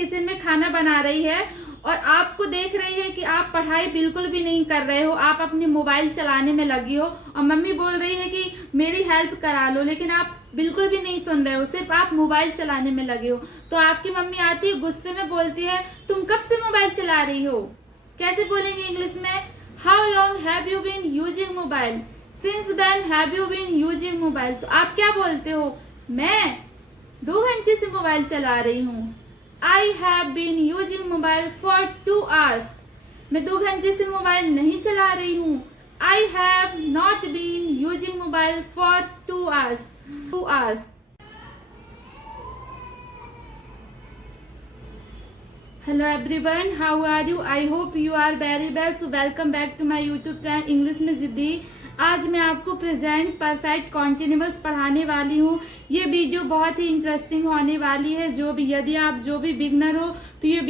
Kitchen में खाना बना रही है और आपको देख रही है कि आप पढ़ाई बिल्कुल भी नहीं कर रहे हो, आप अपने मोबाइल चलाने में लगी हो और मम्मी बोल रही है कि मेरी हेल्प करा लो, लेकिन आप बिल्कुल भी नहीं सुन रहे हो, सिर्फ आप मोबाइल चलाने में लगे हो। तो आपकी मम्मी आती है, गुस्से में बोलती है तुम कब से मोबाइल चला रही हो। कैसे बोलेंगे इंग्लिश में? How long have you been using mobile? Since when have you been using mobile? तो आप क्या बोलते हो? मैं 2 घंटे से मोबाइल चला रही हूँ। I have been using mobile for 2 hours। मैं 2 घंटे से मोबाइल नहीं चला रही हूँ। I have not been using mobile for 2 hours। 2 hours। Hello everyone, how are you? I hope you are very well. So welcome back to my YouTube channel English में जिद्दी। आज मैं आपको प्रेजेंट परफेक्ट कॉन्टिन्यूअस पढ़ाने वाली हूँ। ये video बहुत ही इंटरेस्टिंग होने वाली है। यदि आप जो भी बिगनर हो तो ये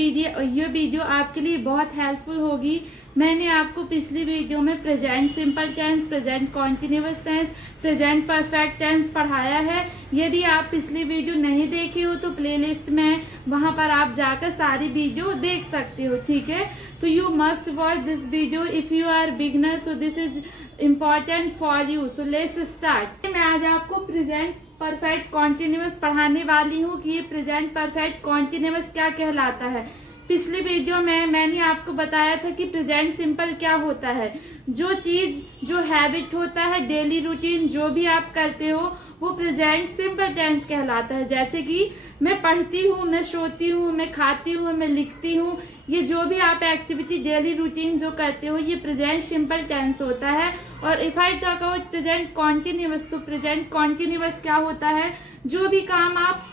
वीडियो आपके लिए बहुत हेल्पफुल होगी। मैंने आपको पिछली वीडियो में present simple tense, present continuous tense, present perfect tense पढ़ाया है। यदि आप पिछली वीडियो नहीं देखे हो तो प्लेलिस्ट में वहां पर आप जाकर सारी वीडियो देख सकते हो, ठीक है। तो you must watch this video if you are beginner, so this is important for you. So let's start. मैं आज आपको प्रेजेंट परफेक्ट कॉन्टिन्यूअस पढ़ाने वाली हूँ कि ये प्रेजेंट परफेक्ट कॉन्टिन्यूअस क्या कहलाता है। पिछली वीडियो में मैंने आपको बताया था कि प्रेजेंट सिंपल क्या होता है। जो चीज, जो हैबिट होता है, डेली रूटीन जो भी आप करते हो वो प्रेजेंट सिंपल टेंस कहलाता है। जैसे कि मैं पढ़ती हूँ, मैं सोती हूँ, मैं खाती हूँ, मैं लिखती हूँ, ये जो भी आप एक्टिविटी डेली रूटीन जो करते हो ये प्रेजेंट सिंपल टेंस होता है। और if I talk about present continuous, तो प्रेजेंट कॉन्टिन्यूअस क्या होता है? जो भी काम आप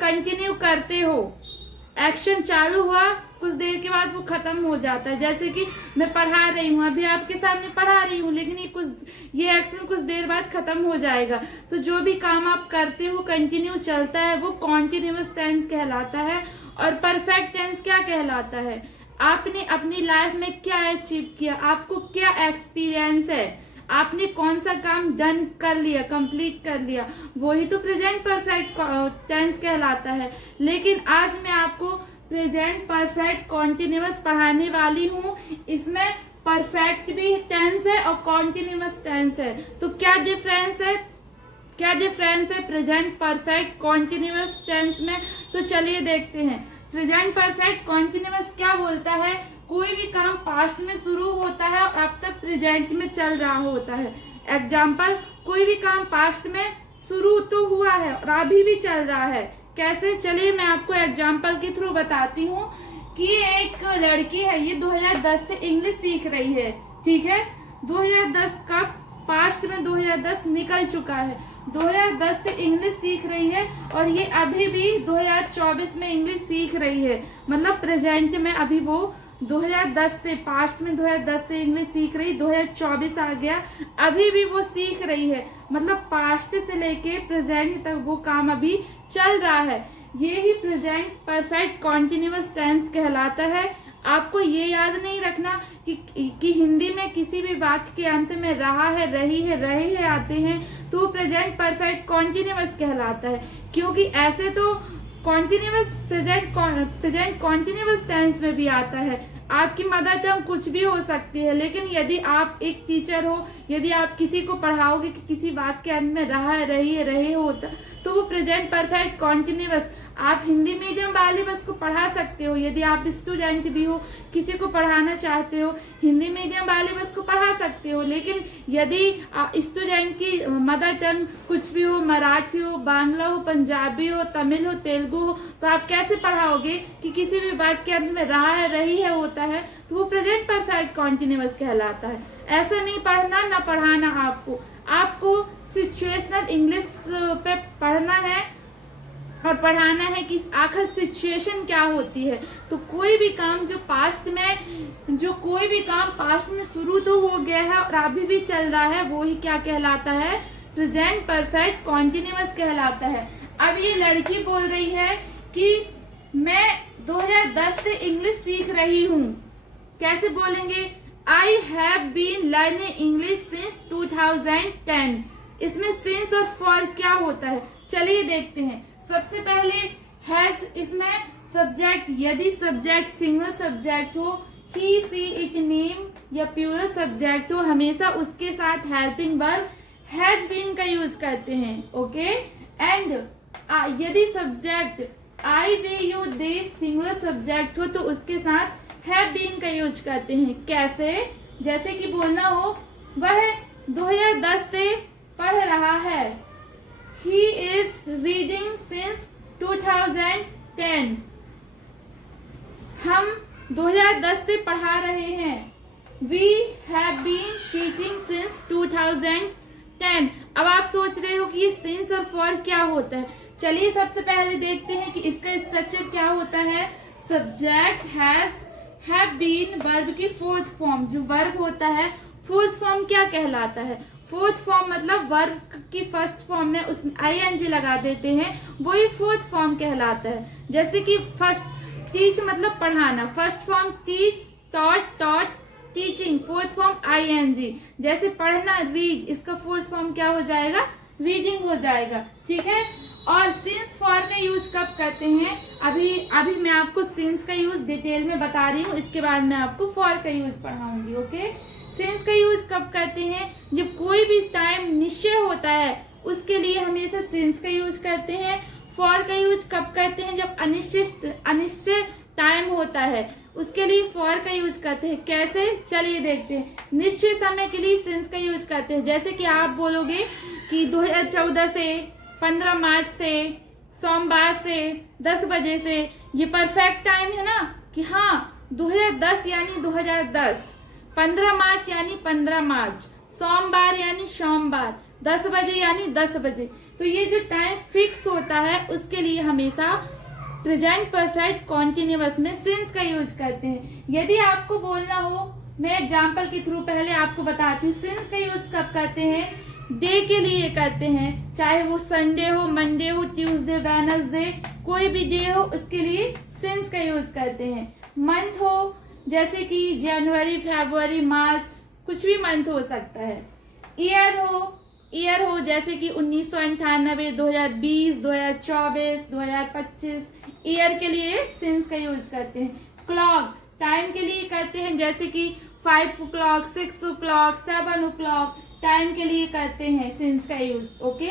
कंटिन्यू करते हो, एक्शन चालू हुआ कुछ देर के बाद वो खत्म हो जाता है। जैसे कि मैं पढ़ा रही हूँ, अभी आपके सामने पढ़ा रही हूँ, लेकिन ये एक्शन कुछ देर बाद खत्म हो जाएगा। तो जो भी काम आप करते हो कंटिन्यू चलता है वो कॉन्टिन्यूअस टेंस कहलाता है। और परफेक्ट टेंस क्या कहलाता है? आपने अपनी लाइफ में क्या अचीव किया, आपको क्या एक्सपीरियंस है, आपने कौन सा काम डन कर लिया, कंप्लीट कर लिया, वही तो प्रेजेंट परफेक्ट टेंस कहलाता है। लेकिन आज मैं आपको प्रेजेंट परफेक्ट कॉन्टिन्यूअस पढ़ाने वाली हूँ। इसमें परफेक्ट भी टेंस है और कॉन्टिन्यूअस टेंस है। तो क्या डिफरेंस है? प्रेजेंट परफेक्ट कॉन्टिन्यूअस टेंस में? तो चलिए देखते हैं। प्रेजेंट परफेक्ट कॉन्टिन्यूअस क्या बोलता है? कोई भी काम पास्ट में शुरू होता है और अब तक प्रेजेंट में चल रहा होता है। एग्जाम्पल, कोई भी काम पास्ट में शुरू तो हुआ है और अभी भी चल रहा है। कैसे? चलिए मैं आपको एग्जाम्पल के थ्रू बताती हूँ कि एक लड़की है, ये 2010 से इंग्लिश सीख रही है, ठीक है। 2010 का पास्ट में 2010 निकल चुका है। 2010 से इंग्लिश सीख रही है और ये अभी भी 2024 में इंग्लिश सीख रही है। मतलब प्रेजेंट में अभी वो 2010 से, पास्ट में 2010 से इंग्लिश सीख रही, 2024 आ गया, अभी भी वो सीख रही है। मतलब पास्ट से लेके प्रेजेंट तक वो काम अभी चल रहा है। ये ही प्रेजेंट परफेक्ट कॉन्टिन्यूअस टेंस कहलाता है। आपको ये याद नहीं रखना कि हिंदी में किसी भी वाक्य के अंत में रहा है, रही है, रहे हैं आते हैं तो वो प्रेजेंट परफेक्ट कॉन्टिन्यूअस कहलाता है। क्योंकि ऐसे तो कॉन्टिन्यूअस प्रेजेंट कॉन्टिन्यूअस टेंस में भी आता है। आपकी मदर टंग कुछ भी हो सकती है, लेकिन यदि आप एक टीचर हो, यदि आप किसी को पढ़ाओगे कि किसी वाक्य के अंत में रहा है, रही है, रहे हो, तो वो प्रेजेंट परफेक्ट कॉन्टिन्यूअस। आप हिंदी मीडियम वाले बस को पढ़ा सकते हो। यदि आप स्टूडेंट भी हो, किसी को पढ़ाना चाहते हो, हिंदी मीडियम वाले बस को पढ़ा सकते हो। लेकिन यदि स्टूडेंट की मदर टंग कुछ भी हो, मराठी हो, बांग्ला हो, पंजाबी हो, तमिल हो, तेलुगु हो, तो आप कैसे पढ़ाओगे कि किसी भी वाक्य के अंत में रहा है, रही है होता है, तो वो प्रेजेंट परफेक्ट कॉन्टिन्यूअस कहलाता है। ऐसा नहीं पढ़ना, ना पढ़ाना। आपको सिचुएशनल इंग्लिश पे पढ़ना है और पढ़ाना है कि आखिर सिचुएशन क्या होती है। तो कोई भी काम जो पास्ट में शुरू तो हो गया है और अभी भी चल रहा है, वो ही क्या कहलाता है? प्रेजेंट परफेक्ट कॉन्टिन्यूअस कहलाता है। अब ये लड़की बोल रही है कि मैं 2010 से इंग्लिश सीख रही हूँ। कैसे बोलेंगे? I have been learning English since 2010। इसमें सिंस और फॉर क्या होता है? चलिए देखते हैं। सबसे पहले हैज, इसमें सब्जेक्ट, यदि सब्जेक्ट सिंगल सब्जेक्ट हो, ही सी इट नेम या प्लूरल सब्जेक्ट हो, हमेशा उसके साथ हेल्पिंग वर्ब हैज बीन का यूज करते हैं। ओके, एंड यदि subject I way you they single subject हो तो उसके साथ हैव बीन का यूज करते हैं। कैसे? जैसे कि बोलना हो वह 2010 से पढ़ रहा है, ही इज रीडिंग सिंस 2010। हम 2010 से पढ़ा रहे हैं, we have been teaching since 2010। अब आप सोच रहे हो कि ये सिंस और फॉर क्या होता है। चलिए सबसे पहले देखते हैं कि इसका स्ट्रक्चर क्या होता है। Subject has have been verb की फोर्थ फॉर्म, जो वर्ब होता है फोर्थ फॉर्म क्या कहलाता है। फोर्थ फॉर्म मतलब वर्ब की फर्स्ट फॉर्म में उसमें आईएनजी लगा देते हैं, वही फोर्थ फॉर्म कहलाता है। जैसे कि फर्स्ट टीच मतलब पढ़ाना, first form teach, taught, taught, teaching, fourth form ING. जैसे पढ़ना रीड, इसका फोर्थ फॉर्म क्या हो जाएगा, रीडिंग हो जाएगा। ठीक है, और सिंस फॉर का यूज कब करते हैं, अभी मैं आपको सिंस का यूज डिटेल में बता रही हूँ, इसके बाद मैं आपको फॉर का यूज पढ़ाऊंगी। ओके, सिंस का यूज कब करते हैं, जब कोई भी टाइम निश्चय होता है उसके लिए हमेशा सिंस का यूज करते हैं। फॉर का यूज कब करते हैं, जब अनिश्चित टाइम होता है उसके लिए फॉर का यूज करते हैं। कैसे, चलिए देखते हैं। निश्चित समय के लिए सिंस का यूज करते हैं। जैसे कि आप बोलोगे कि 2014 से, 15 मार्च से, सोमवार से, 10 बजे से, ये परफेक्ट टाइम है ना कि हाँ 2010 यानी 2010, 15 मार्च यानी 15 मार्च, सोमवार यानी सोमवार, 10 बजे यानी 10 बजे। तो ये जो टाइम फिक्स होता है उसके लिए हमेशा प्रेजेंट परफेक्ट कॉन्टिन्यूअस में सिंस का यूज करते हैं। यदि आपको बोलना हो, मैं एग्जांपल के थ्रू पहले आपको बताती हूँ सिंस का यूज कब करते हैं। डे के लिए करते हैं, चाहे वो संडे हो, मंडे हो, ट्यूसडे, वेडनेसडे, कोई भी डे हो उसके लिए सिंस का यूज करते हैं। मंथ हो, जैसे कि जनवरी, फरवरी, मार्च, कुछ भी मंथ हो सकता है। ईयर हो जैसे कि 1998, 2020, 2024, 2025, ईयर के लिए सिंस का यूज करते हैं। क्लॉक, टाइम के लिए करते हैं, जैसे कि 5 o'clock, 6 o'clock, 7 o'clock, टाइम के लिए करते हैं सिंस का use. Okay,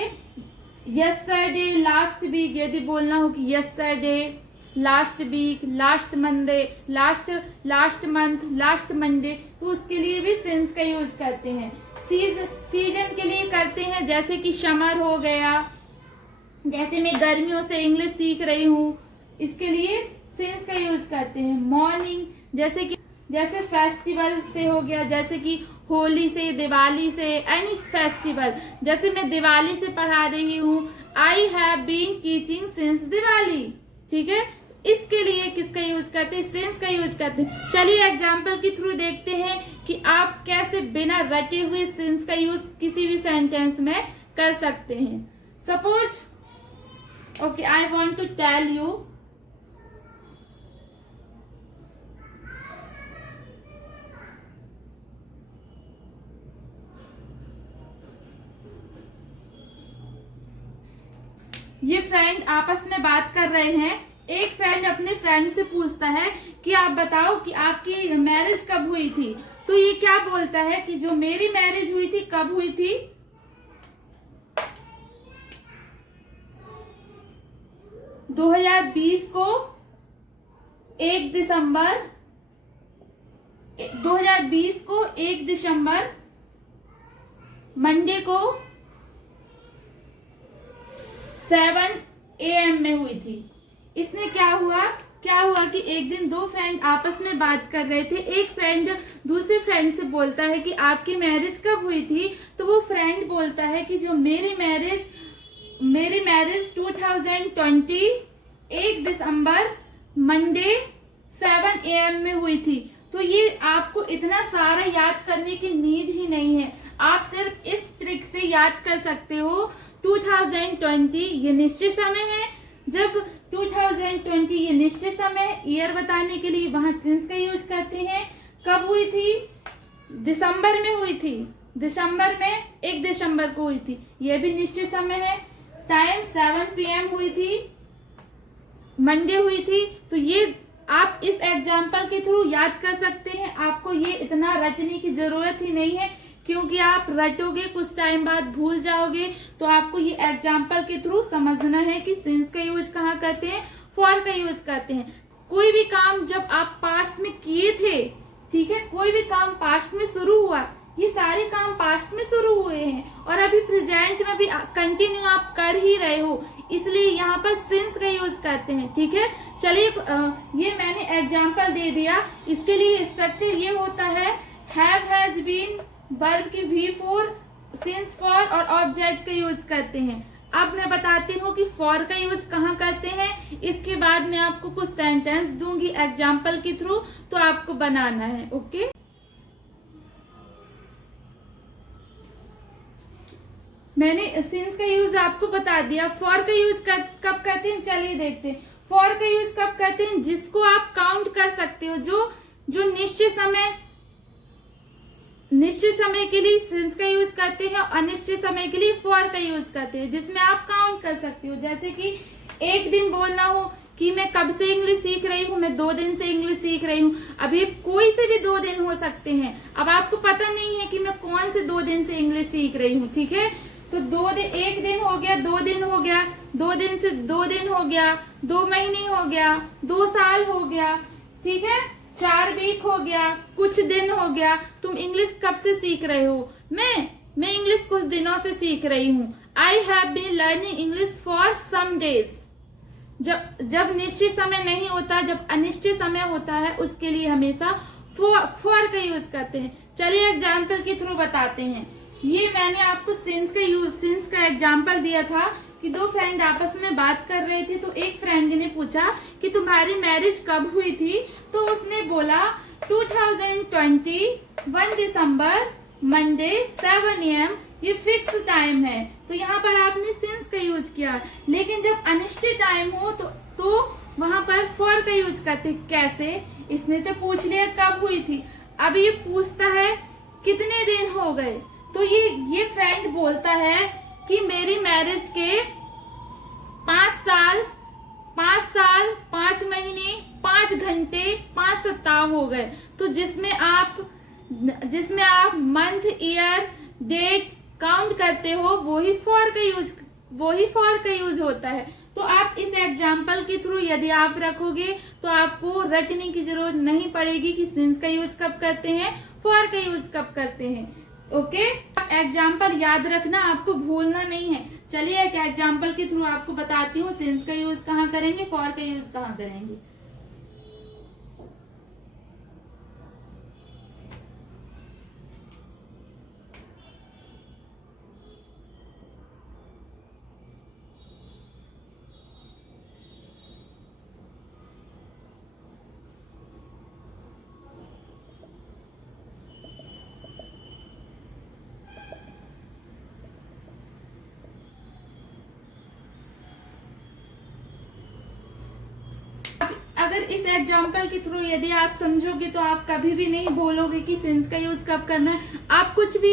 yesterday, last week, यदि बोलना हो कि yesterday, last week, last Monday, last month, last Monday, तो उसके लिए भी सिंस का यूज करते हैं। सीजन के लिए करते हैं, जैसे कि समर हो गया, जैसे मैं गर्मियों से इंग्लिश सीख रही हूँ, इसके लिए सिंस का यूज करते हैं। मॉर्निंग, जैसे फेस्टिवल से हो गया, जैसे कि होली से, दिवाली से, एनी फेस्टिवल। जैसे मैं दिवाली से पढ़ा रही हूँ, I have been teaching since Diwali. ठीक है, इसके लिए किसका यूज करते हैं, सिंस का यूज करते हैं। चलिए एग्जाम्पल के थ्रू देखते हैं कि आप कैसे बिना रटे हुए सिंस का यूज किसी भी सेंटेंस में कर सकते हैं। Suppose okay, I want to tell you, ये फ्रेंड आपस में बात कर रहे हैं। एक फ्रेंड अपने फ्रेंड से पूछता है कि आप बताओ कि आपकी मैरिज कब हुई थी। तो ये क्या बोलता है कि जो मेरी मैरिज हुई थी कब हुई थी, 2020 को 1 दिसंबर, 2020 को 1 दिसंबर मंडे को 7 AM में हुई थी। इसने क्या हुआ कि एक दिन दो फ्रेंड आपस में बात कर रहे थे। एक फ्रेंड दूसरे फ्रेंड से बोलता है कि आपकी मैरिज कब हुई थी। तो वो फ्रेंड बोलता है कि जो मेरी मैरिज 2020 1 दिसंबर मंडे 7 AM में हुई थी। तो ये आपको इतना सारा याद करने की नीड ही नहीं है, आप सिर्फ इस ट्रिक से याद कर सकते हो। 2020 ये निश्चित समय है, जब 2020 ये निश्चित समय है, ईयर बताने के लिए वहां सिंस का यूज करते हैं। कब हुई थी, दिसंबर में हुई थी, दिसंबर में 1 दिसंबर को हुई थी, ये भी निश्चित समय है। टाइम 7 PM हुई थी, मंडे हुई थी। तो ये आप इस एग्जाम्पल के थ्रू याद कर सकते हैं। आपको ये इतना रटने की जरूरत ही नहीं है, क्योंकि आप रटोगे कुछ टाइम बाद भूल जाओगे। तो आपको ये एग्जाम्पल के थ्रू समझना है कि सिंस का यूज कहाँ करते हैं, फॉर का यूज करते हैं। कोई भी काम जब आप पास्ट में किए थे, ठीक है, कोई भी काम पास्ट में शुरू हुआ, ये सारे काम पास्ट में शुरू हुए हैं और अभी प्रेजेंट में भी कंटिन्यू आप कर ही रहे हो, इसलिए यहाँ पर सिंस का यूज करते हैं। ठीक है, चलिए ये मैंने एग्जाम्पल दे दिया। इसके लिए स्ट्रक्चर ये होता है, हैव, हैज बीन, वर्ब की V4, सिंस, फॉर और ऑब्जेक्ट का यूज करते हैं। अब मैं बताती हूँ कि फॉर का यूज कहाँ करते हैं। इसके बाद मैं आपको कुछ सेंटेंस दूंगी एग्जाम्पल के थ्रू, तो आपको बनाना है। ओके, मैंने सिंस का यूज आपको बता दिया। फॉर का यूज कब करते हैं, चलिए देखते हैं। फॉर का यूज कब करते हैं, जिसको आप काउंट कर सकते हो, जो निश्चित समय के लिए सिंस का यूज करते हैं, अनिश्चित समय के लिए फॉर का यूज करते हैं, जिसमें आप काउंट कर सकते हो। जैसे कि एक दिन बोलना हो कि मैं कब से इंग्लिश सीख रही हूँ, मैं 2 दिन से इंग्लिश सीख रही हूँ। अभी कोई से भी 2 दिन हो सकते हैं, अब आपको पता नहीं है कि मैं कौन से 2 दिन से इंग्लिश सीख रही हूँ। ठीक है, तो 1 दिन हो गया, 2 दिन हो गया, 2 दिन से 2 दिन हो गया, 2 महीने हो गया, 2 साल हो गया, ठीक है, 4 वीक हो गया, कुछ दिन हो गया। तुम इंग्लिश कब से सीख रहे हो, मैं इंग्लिश कुछ दिनों से सीख रही हूँ। I have been learning English for some days. जब निश्चित समय नहीं होता, जब अनिश्चित समय होता है, उसके लिए हमेशा फॉर का यूज करते हैं। चलिए एग्जाम्पल के थ्रू बताते हैं। ये मैंने आपको सिंस का एग्जाम्पल दिया था कि 2 फ्रेंड आपस में बात कर रहे थे। तो एक फ्रेंड ने पूछा कि तुम्हारी मैरिज कब हुई थी, तो उसने बोला 2020 1 दिसंबर मंडे 7 AM, ये फिक्स टाइम है। तो यहाँ पर आपने सिंस का यूज किया। लेकिन जब अनिश्चित टाइम हो तो वहां पर फॉर का यूज करते। कैसे, इसने तो पूछ लिया कब हुई थी, अब ये पूछता है कितने दिन हो गए। तो ये फ्रेंड बोलता है कि मेरी मैरिज के 5 साल 5 महीने 5 घंटे 5 सप्ताह हो गए। तो जिसमें आप मंथ, ईयर, डेट काउंट करते हो, वही फॉर का यूज होता है। तो आप इस एग्जाम्पल के थ्रू यदि आप रखोगे तो आपको रटने की जरूरत नहीं पड़ेगी कि सिंस का यूज कब करते हैं, फॉर का यूज कब करते हैं। ओके, एग्जाम्पल याद रखना, आपको भूलना नहीं है। चलिए एक एग्जाम्पल के थ्रू आपको बताती हूँ सिंस का यूज कहाँ करेंगे, फॉर का यूज कहाँ करेंगे। अगर इस एग्जाम्पल के थ्रू यदि आप समझोगे तो आप कभी भी नहीं बोलोगे कि सिंस का यूज कब करना है। आप कुछ भी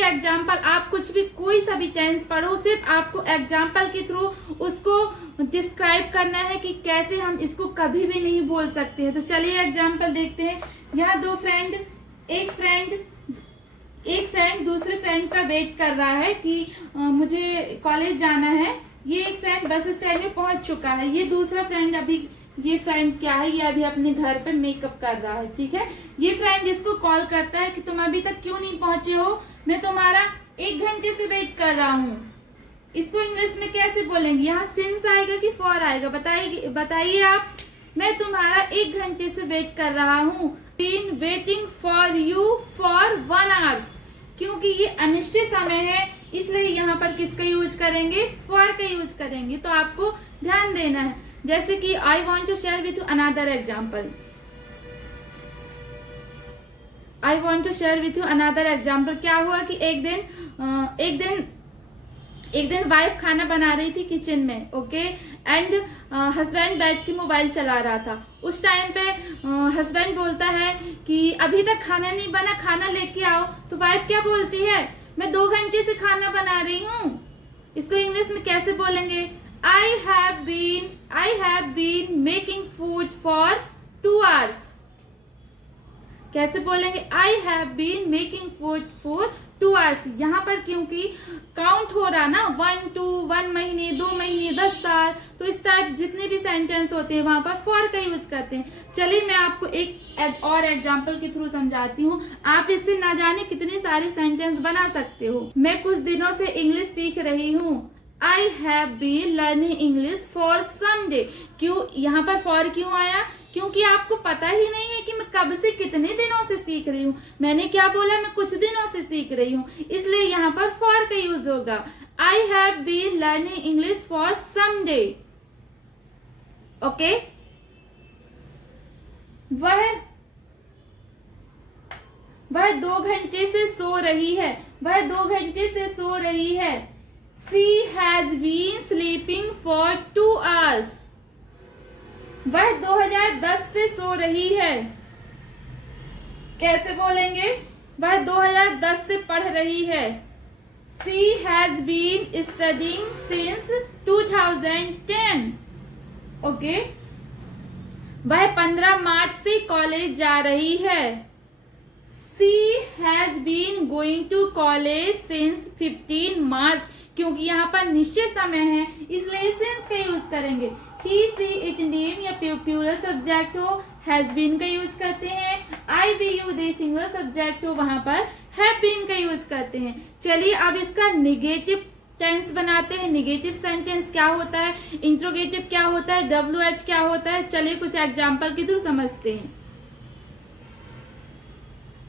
एग्जाम्पल, आप कुछ भी कोई सा भी टेंस पढ़ो, सिर्फ आपको एग्जाम्पल के थ्रू उसको डिस्क्राइब करना है कि कैसे हम इसको कभी भी नहीं बोल सकते हैं। तो चलिए एग्जाम्पल देखते हैं। यहाँ 2 फ्रेंड, एक फ्रेंड दूसरे फ्रेंड का वेट कर रहा है कि मुझे कॉलेज जाना है। ये एक फ्रेंड बस स्टैंड में पहुंच चुका है। ये दूसरा फ्रेंड ये फ्रेंड क्या है, ये अभी अपने घर पे मेकअप कर रहा है। ठीक है, ये फ्रेंड इसको कॉल करता है कि तुम अभी तक क्यों नहीं पहुंचे हो, मैं तुम्हारा 1 घंटे से वेट कर रहा हूँ। इसको इंग्लिश में कैसे बोलेंगे, यहाँ सिंस आएगा कि फॉर आएगा, बताइए आप। मैं तुम्हारा 1 घंटे से वेट कर रहा हूँ। Been waiting for you for 1 hour, क्योंकि ये अनिश्चित समय है, इसलिए यहाँ पर किसका यूज करेंगे, फॉर का यूज करेंगे। तो आपको ध्यान देना है। जैसे कि I want to share with you another example. I want to share with you another example. क्या हुआ कि एक दिन वाइफ खाना बना रही थी किचन में, ओके, एंड हस्बैंड बैठ के मोबाइल चला रहा था। उस टाइम पे हस्बैंड बोलता है कि अभी तक खाना नहीं बना, खाना लेके आओ। तो वाइफ क्या बोलती है, मैं 2 घंटे से खाना बना रही हूँ। इसको इंग्लिश में कैसे बोलेंगे, I have been making food for 2 hours. कैसे बोलेंगे? I have been making food for 2 hours. यहाँ पर क्योंकि काउंट हो रहा ना 1 2 1 महीने 2 महीने 10 साल, तो इस टाइप जितने भी सेंटेंस होते हैं वहां पर फॉर का यूज करते हैं. चलिए मैं आपको एक और एग्जाम्पल के थ्रू समझाती हूँ. आप इससे ना जाने कितने सारे सेंटेंस बना सकते हो. मैं कुछ दिनों से इंग्लिश सीख रही हूँ. I have been learning English for some day. क्यों यहाँ पर for क्यों आया? क्योंकि आपको पता ही नहीं है कि मैं कब से कितने दिनों से सीख रही हूँ. मैंने क्या बोला? मैं कुछ दिनों से सीख रही हूँ, इसलिए यहाँ पर for का यूज होगा. I have been learning English for some day. Okay. वह 2 घंटे से सो रही है. वह 2 घंटे से सो रही है. She has been sleeping for 2 hours. वह 2010 से सो रही है. कैसे बोलेंगे? वह 2010 से पढ़ रही है. She has been studying since 2010. Okay. वह 15 मार्च से कॉलेज जा रही है. She has been going to college since 15 March. क्योंकि यहाँ पर निश्चित समय है, इसलिए since का यूज करेंगे. He, she, it, name या प्लूरल सब्जेक्ट हो has been का यूज करते हैं. I, we, you, they singular subject हो वहां पर have been का यूज करते हैं. चलिए अब इसका निगेटिव टेंस बनाते हैं. निगेटिव सेंटेंस क्या होता है, इंट्रोगेटिव क्या होता है, WH क्या होता है. चलिए कुछ एग्जाम्पल के थ्रू समझते हैं.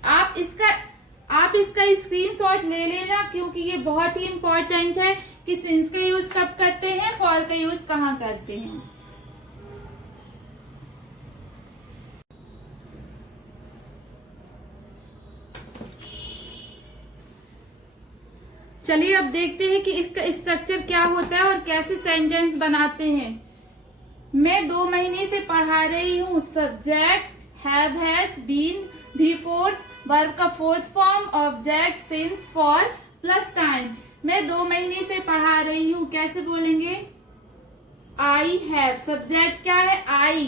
आप इसका स्क्रीनशॉट ले लेना, क्योंकि ये बहुत ही इंपॉर्टेंट है कि सिंस का यूज कब करते हैं, फॉर का यूज कहाँ करते हैं. चलिए अब देखते हैं कि इसका स्ट्रक्चर क्या होता है और कैसे सेंटेंस बनाते हैं. मैं 2 महीने से पढ़ा रही हूँ. सब्जेक्ट हैव हैज बीन भी फोर्थ, वर्ब का fourth form, object since for plus time. मैं 2 महीने से पढ़ा रही हूँ. कैसे बोलेंगे? I have. सब्जेक्ट क्या है? आई.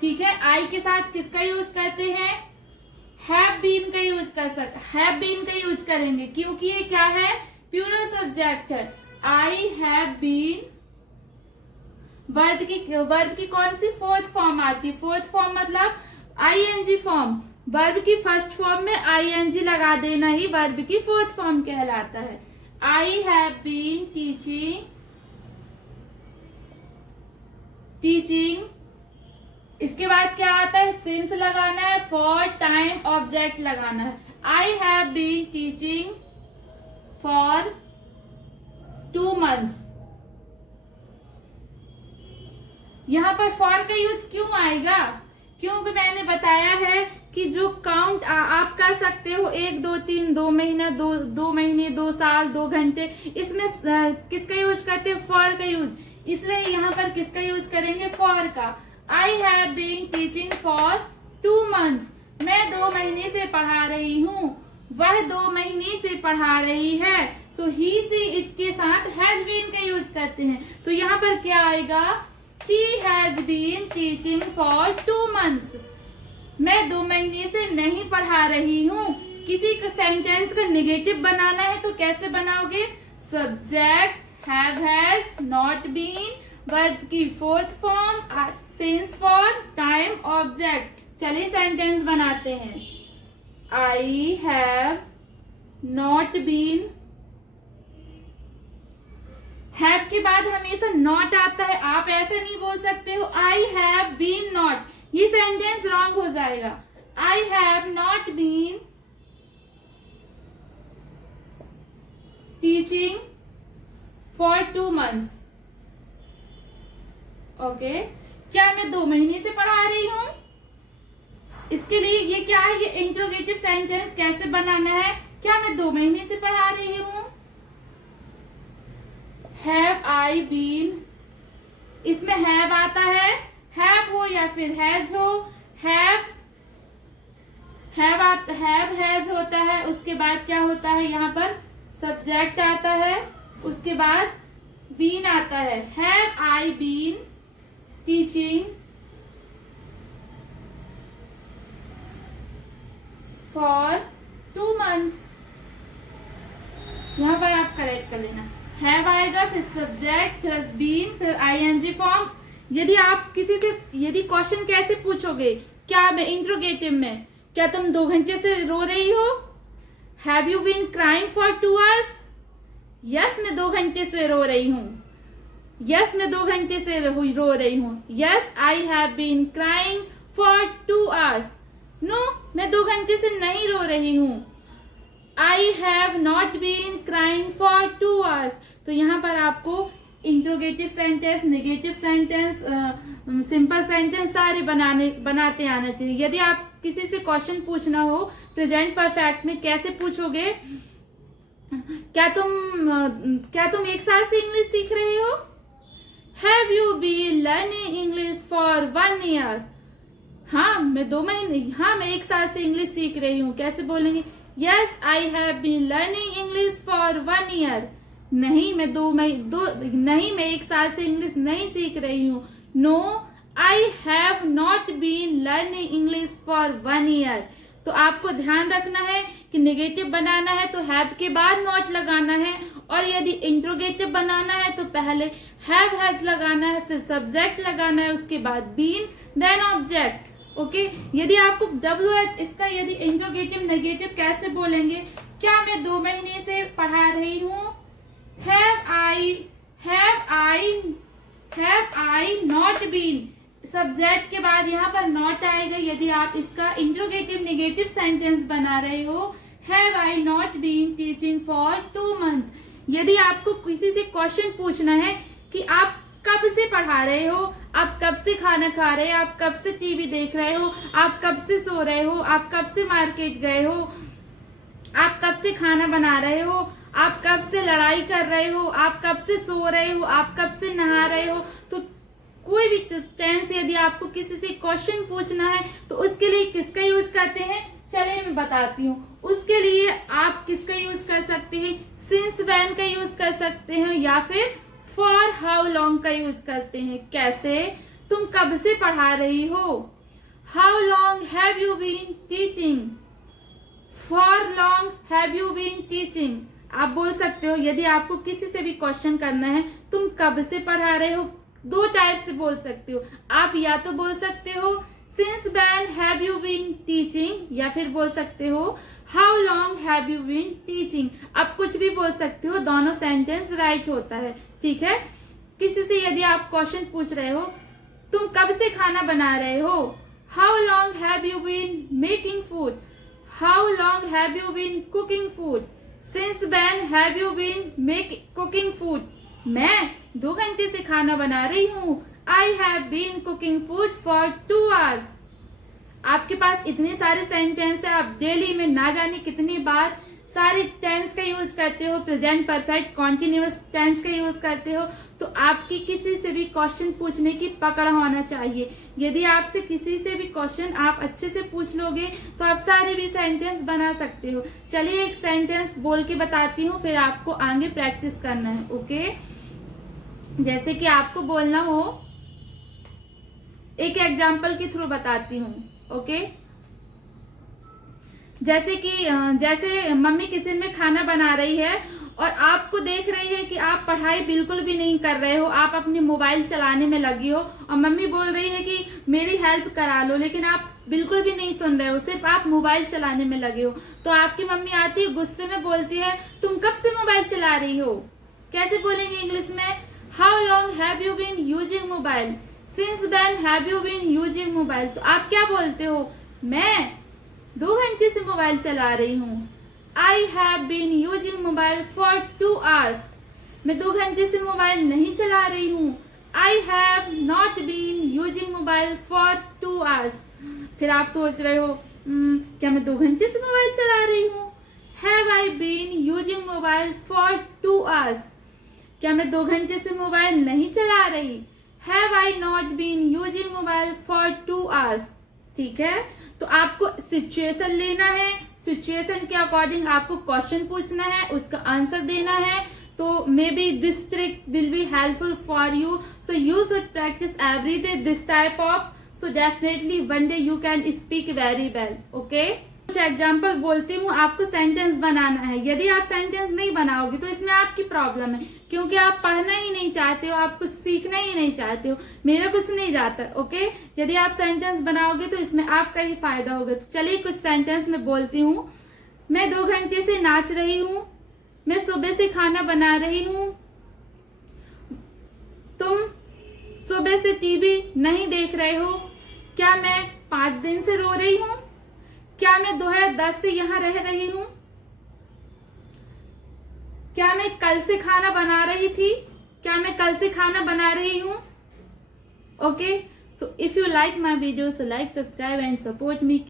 ठीक है. आई के साथ किसका यूज करते हैं? हैव बीन का यूज हैव बीन का यूज करेंगे, क्योंकि ये क्या है? प्लूरल सब्जेक्ट है. I have been. वर्ब की कौन सी फोर्थ फॉर्म आती है? फोर्थ फॉर्म मतलब ING फॉर्म. वर्ब की फर्स्ट फॉर्म में ING लगा देना ही वर्ब की फोर्थ फॉर्म कहलाता है. I have been teaching. इसके बाद क्या आता है? सिंस लगाना है, फॉर, टाइम, ऑब्जेक्ट लगाना है. I have been teaching for 2 months. यहां पर फॉर का यूज क्यों आएगा? क्योंकि मैंने बताया है कि जो काउंट आप कर सकते हो 1 2 3 2 महीना 2 महीने 2 साल 2 घंटे, इसमें किसका यूज करते हैं? फॉर का यूज. इसलिए यहाँ पर किसका यूज करेंगे? फॉर का. I have been teaching for 2 months. मैं 2 महीने से पढ़ा रही हूँ. वह 2 महीने से पढ़ा रही है. सो ही, सी, इट के साथ हैज बीन का यूज करते हैं. तो यहाँ पर क्या आएगा? He has been teaching for 2 months. मैं 2 महीने से नहीं पढ़ा रही हूँ. किसी का सेंटेंस का निगेटिव बनाना है तो कैसे बनाओगे? Subject have has not been, verb की fourth form, since for, time, object. चलिए सेंटेंस बनाते हैं. I have not been. Have के बाद हमेशा नॉट आता है. आप ऐसे नहीं बोल सकते हो आई हैव बीन नॉट. ये सेंटेंस रॉन्ग हो जाएगा. I have not been teaching for 2 months. Okay. क्या मैं 2 महीने से पढ़ा रही हूं? इसके लिए ये क्या है? ये इंट्रोगेटिव सेंटेंस कैसे बनाना है? क्या मैं 2 महीने से पढ़ा रही हूं? Have I been. इसमें हैव आता है. हैव हो या फिर हैज हो. हैव हैज होता है. उसके बाद क्या होता है? यहाँ पर सब्जेक्ट आता है. उसके बाद बीन आता है। Have I been teaching for 2 months। यहाँ पर आप करेक्ट कर लेना। हैव आएगा, फिर सब्जेक्ट प्लस बीन, फिर आईएनजी फॉर्म। यदि आप किसी से यदि क्वेश्चन कैसे पूछोगे, क्या में इंट्रोगेटिव में, क्या तुम 2 घंटे से रो रही हो? Have you been crying for 2 hours? Yes, मैं 2 घंटे से रो रही हूँ। यस, मैं 2 घंटे से रो रही हूँ। Yes, I have been crying for 2 hours। No, मैं 2 घंटे से नहीं रो रही हूँ। I have not been crying for 2 hours। तो यहाँ पर आपको interrogative sentence, negative sentence, simple sentence सारे बनाते आना चाहिए। यदि आप किसी से क्वेश्चन पूछना हो प्रेजेंट परफेक्ट में, कैसे पूछोगे? क्या तुम 1 साल से इंग्लिश सीख रहे हो? Have you been learning English for 1 year? हाँ, मैं 2 महीने, हाँ मैं 1 साल से इंग्लिश सीख रही हूँ। कैसे बोलेंगे? Yes, I have been learning English for 1 year। नहीं, मैं 1 साल से इंग्लिश नहीं सीख रही हूँ। No, I have not been learning English for 1 year। तो आपको ध्यान रखना है कि नेगेटिव बनाना है तो हैव के बाद नॉट लगाना है, और यदि इंट्रोगेटिव बनाना है तो पहले हैव हैज लगाना है, फिर सब्जेक्ट लगाना है, उसके बाद बीन, देन ऑब्जेक्ट। ओके, यदि आपको WH इसका यदि इंट्रोगेटिव नेगेटिव कैसे बोलेंगे? क्या मैं 2 महीने से पढ़ा रही हूँ? Have I not been, subject के बाद यहाँ पर नॉट आएगा। यदि आप इसका इंट्रोगेटिव नेगेटिव सेंटेंस बना रहे हो, have I not been teaching for 2 months। यदि आपको किसी से क्वेश्चन पूछना है कि आप कब से पढ़ा रहे हो, आप कब से खाना खा रहे हो, आप कब से टीवी देख रहे हो, आप कब से सो रहे हो, आप कब से मार्केट गए हो, आप कब से खाना बना रहे हो, आप कब से लड़ाई कर रहे हो, आप कब से सो रहे हो, आप कब से नहा रहे हो, तो कोई भी टेंस यदि आपको किसी से क्वेश्चन पूछना है तो उसके लिए किसका यूज करते हैं? चलिए मैं बताती हूँ। उसके लिए आप किसका यूज कर सकते हैं? सिंस व्हेन का यूज कर सकते हैं, या फिर फॉर हाउ लॉन्ग का यूज करते हैं। कैसे? तुम कब से पढ़ा रही हो? How long have you been teaching? For long have you been teaching. आप बोल सकते हो, यदि आपको किसी से भी क्वेश्चन करना है, तुम कब से पढ़ा रहे हो, 2 टाइप से बोल सकते हो। आप या तो बोल सकते हो since when have you been teaching, या फिर बोल सकते हो how long have you been teaching. आप कुछ भी बोल सकते हो, दोनों सेंटेंस राइट होता है। ठीक है, किसी से यदि आप क्वेश्चन पूछ रहे हो, तुम कब से खाना बना रहे हो? How long have you been making food? How long have you been cooking food? Since when have you been cooking food? मैं 2 घंटे से खाना बना रही हूँ। I have been cooking food for 2 hours। आपके पास इतने सारे सेंटेंस है, आप डेली में ना जाने कितनी बार सारे टेंस का यूज करते हो, प्रेजेंट परफेक्ट कॉन्टिन्यूअस टेंस का यूज करते हो, तो आपकी किसी से भी क्वेश्चन पूछने की पकड़ होना चाहिए। यदि आपसे किसी से भी क्वेश्चन आप अच्छे से पूछ लोगे तो आप सारे भी सेंटेंस बना सकते हो। चलिए एक सेंटेंस बोल के बताती हूँ, फिर आपको आगे प्रैक्टिस करना है। ओके, जैसे कि आपको बोलना हो, एक एग्जाम्पल के थ्रू बताती हूँ। ओके, जैसे मम्मी किचन में खाना बना रही है और आपको देख रही है कि आप पढ़ाई बिल्कुल भी नहीं कर रहे हो, आप अपने मोबाइल चलाने में लगी हो, और मम्मी बोल रही है कि मेरी हेल्प करा लो, लेकिन आप बिल्कुल भी नहीं सुन रहे हो, सिर्फ आप मोबाइल चलाने में लगे हो। तो आपकी मम्मी आती है, गुस्से में बोलती है, तुम कब से मोबाइल चला रही हो? कैसे बोलेंगे इंग्लिश में? How long have you been using mobile? Since when have you been using mobile? तो आप क्या बोलते हो? मैं 2 घंटे से मोबाइल चला रही हूँ। I have been using mobile for 2 hours। मैं 2 घंटे से मोबाइल नहीं चला रही हूँ। I have not been using mobile for 2 hours। फिर आप सोच रहे हो, क्या मैं 2 घंटे से मोबाइल चला रही हूँ? Have I been using mobile for 2 hours? क्या मैं 2 घंटे से मोबाइल नहीं चला रही? Have I not been using mobile for 2 hours? ठीक है, तो आपको सिचुएशन लेना है, सिचुएशन के अकॉर्डिंग आपको क्वेश्चन पूछना है, उसका आंसर देना है। तो may be this trick will be helpful for you. So you should practice every day this type of. So definitely one day you can speak very well. Okay, कुछ example बोलती हूँ. आपको सेंटेंस बनाना है. यदि आप सेंटेंस नहीं बनाओगे तो इसमें आपकी प्रॉब्लम है, क्योंकि आप पढ़ना ही नहीं चाहते हो, आप कुछ सीखना ही नहीं चाहते हो. मेरा कुछ नहीं जाता. ओके, यदि आप सेंटेंस बनाओगे तो इसमें आपका ही फायदा होगा. तो चलिए कुछ सेंटेंस में बोलती हूँ. मैं 2 घंटे से नाच रही हूँ. मैं सुबह से खाना बना रही हूँ. तुम सुबह से टीवी नहीं देख रहे हो. क्या मैं 5 दिन से रो रही हूँ. क्या मैं 2010 से यहाँ रह रही हूँ. क्या मैं कल से खाना बना रही थी. क्या मैं कल से खाना बना रही हूँ. Okay, so if you like my video, so like, subscribe and support me.